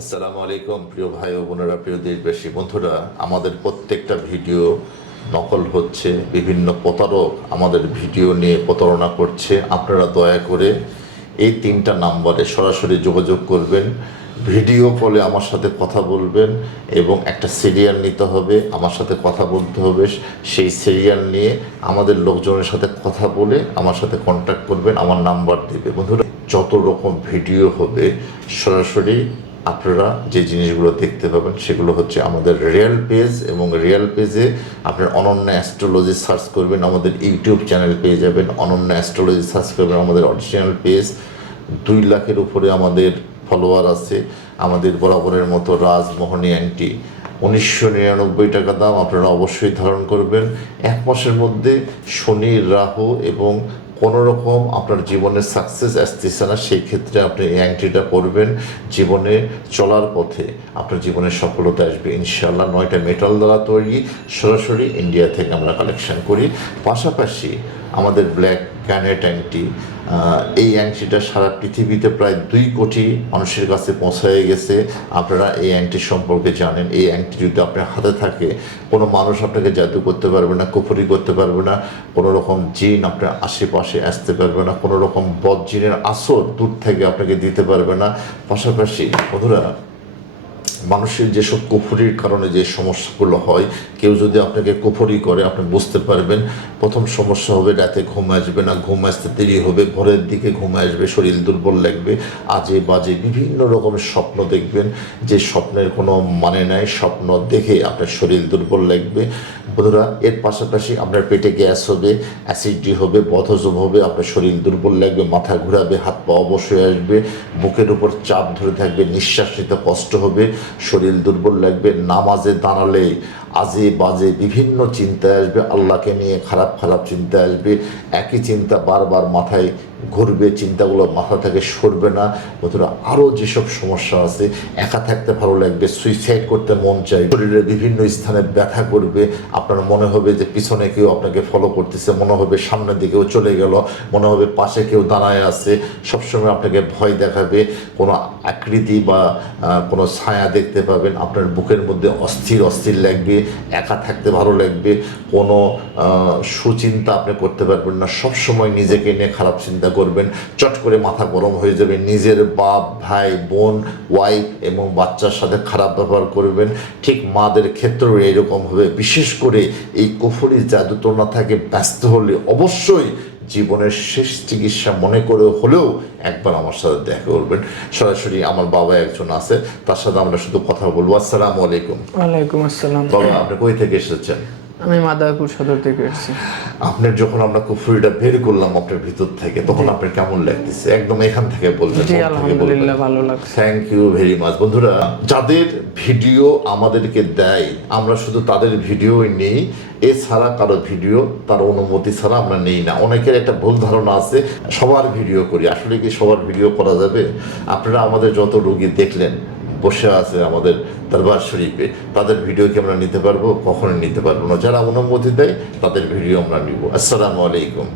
আসসালামু আলাইকুম, প্রিয় ভাই ও বোনেরা, প্রিয় দেশবাসী। বন্ধুরা, আমাদের প্রত্যেকটা ভিডিও নকল হচ্ছে, বিভিন্ন প্রতারক আমাদের ভিডিও নিয়ে প্রতারণা করছে। আপনারা দয়া করে এই তিনটা নাম্বারে সরাসরি যোগাযোগ করবেন, ভিডিও কলে আমার সাথে কথা বলবেন এবং একটা সিরিয়াল নিতে হবে, আমার সাথে কথা বলতে হবে। সেই সিরিয়াল নিয়ে আমাদের লোকজনের সাথে কথা বলে আমার সাথে কন্ট্যাক্ট করবেন, আমার নাম্বার দেবে। বন্ধুরা, যত রকম ভিডিও হবে, সরাসরি আপনারা যে জিনিসগুলো দেখতে পাবেন সেগুলো হচ্ছে আমাদের রিয়েল পেজ এবং রিয়েল পেজে আপনার অনন্য অ্যাস্ট্রোলজি সার্চ করবেন, আমাদের ইউটিউব চ্যানেল পেয়ে যাবেন, অনন্য অ্যাস্ট্রোলজি সার্চ করবেন, আমাদের অরিজিনাল পেজ দুই লাখের উপরে আমাদের ফলোয়ার আছে, আমাদের বরাবরের মতো রাজমোহনী অ্যান্টি উনিশশো নিরানব্বই টাকা দাম আপনারা অবশ্যই ধারণ করবেন। এক মাসের মধ্যে শনি, রাহু এবং কোনো রকম আপনার জীবনে সাকসেস আসতেছে না, সেই ক্ষেত্রে আপনি এই অ্যাংটিটা করবেন জীবনে চলার পথে। আপনার জীবনের সফলতা আসবে ইনশাল্লাহ নয়টা মেটাল দ্বারা তৈরি, সরাসরি ইন্ডিয়া থেকে আমরা কালেকশন করি। পাশাপাশি আমাদের ব্ল্যাক গ্যানেট অ্যাংটি এই অ্যাংটিটা সারা পৃথিবীতে প্রায় দুই কোটি মানুষের কাছে পৌঁছায় গেছে। আপনারা এই অ্যাংটি সম্পর্কে জানেন। এই অ্যাংটি যদি আপনার হাতে থাকে, কোনো মানুষ আপনাকে জাদু করতে পারবে না, কুফরি করতে পারবে না, কোনো রকম জিন আপনার আশেপাশে আসতে পারবে না, কোনো রকম বদ জিনের আসর দূর থেকে আপনাকে দিতে পারবে না। পাশাপাশি বন্ধুরা মানুষের যেসব কুফরির কারণে যে সমস্যাগুলো হয়, কেউ যদি আপনাকে কুফরি করে, আপনি বুঝতে পারবেন, প্রথম সমস্যা হবে রাতে ঘুম আসবে না, ঘুম আসতে দেরি হবে, ভোরের দিকে ঘুম আসবে, শরীর দুর্বল লাগবে, আজে বাজে বিভিন্ন রকমের স্বপ্ন দেখবেন, যে স্বপ্নের কোনো মানে নাই, স্বপ্ন দেখে আপনার শরীর দুর্বল লাগবে। বন্ধুরা, এর পাশাপাশি আপনার পেটে গ্যাস হবে অ্যাসিডি হবে, বদহজম হবে, আপনার শরীর দুর্বল লাগবে, মাথা ঘোরাবে, হাত পা অবশ্যই আসবে, বুকের উপর চাপ ধরে থাকবে, নিঃশ্বাস নিতে কষ্ট হবে। শরীর দুর্বল লাগবে, নামাজে দাঁড়ালে আজে বাজে বিভিন্ন চিন্তা আসবে, আল্লাহকে নিয়ে খারাপ খারাপ চিন্তা আসবে। একই চিন্তা বারবার মাথায় ঘুরবে, চিন্তাগুলো মাথা থেকে সরবে না। বন্ধুরা আরও যেসব সমস্যা আছে, একা থাকতে ভালো লাগবে সুইসাইড করতে মন চাই শরীরের বিভিন্ন স্থানে ব্যথা করবে, আপনার মনে হবে যে পিছনে কেউ আপনাকে ফলো করতেছে, মনে হবে সামনের দিকেও চলে গেল, মনে হবে পাশে কেউ দাঁড়ায় আছে। সবসময় আপনাকে ভয় দেখাবে, কোনো আকৃতি বা কোনো ছায়া দেখতে পাবেন, আপনার বুকের মধ্যে অস্থির অস্থির লাগবে, একা থাকতে ভালো লাগবে, কোনো সুচিন্তা আপনি করতে পারবেন না। সবসময় নিজেকে নিয়ে খারাপ চিন্তা করবেন চট করে মাথা গরম হয়ে যাবে নিজের বাপ ভাই বোন ওয়াইফ এবং বাচ্চার সাথে খারাপ ব্যবহার করবেন। ঠিক মাদের ক্ষেত্রেও এরকম হবে। বিশেষ করে এই কুফরি জাদুটোনা থেকে ব্যস্ত হলে অবশ্যই জীবনের শেষ চিকিৎসা মনে করে হলেও একবার আমার সাথে দেখা করবেন। সরাসরি আমার বাবা একজন আছে তার সাথে আমরা শুধু কথা বলব। আসসালামু আলাইকুম। ওয়ালাইকুম আসসালাম। বাবা আপনি কই থেকে এসেছেন? আমি মাদারপুর সদর থেকে এসেছি। আপনার যখন আমরা কুফুরিটা বের করলাম আপনার ভিতর থেকে তখন আপনার কেমন লাগতেছে? একদম এখান থেকে বলবেন জি আলহামদুলিল্লাহ ভালো লাগছে। থ্যাংক ইউ ভেরি মাচ বন্ধুরা যাদের ভিডিও আমাদেরকে দেয় আমরা শুধু তাদের ভিডিওই নেই এছাড়া কারও ভিডিও তার অনুমতি ছাড়া আমরা নেই না। অনেকের একটা ভুল ধারণা আছে সবার ভিডিও করি। আসলে কি সবার ভিডিও করা যাবে? আপনারা আমাদের যত রুগী দেখলেন বসে আছে আমাদের দরবার শরীফে, তাদের ভিডিও কি আমরা নিতে পারব? কখনো নিতে পারব না। যারা অনুমতি দেয়, তাদের ভিডিও আমরা নিব। আসসালামু আলাইকুম।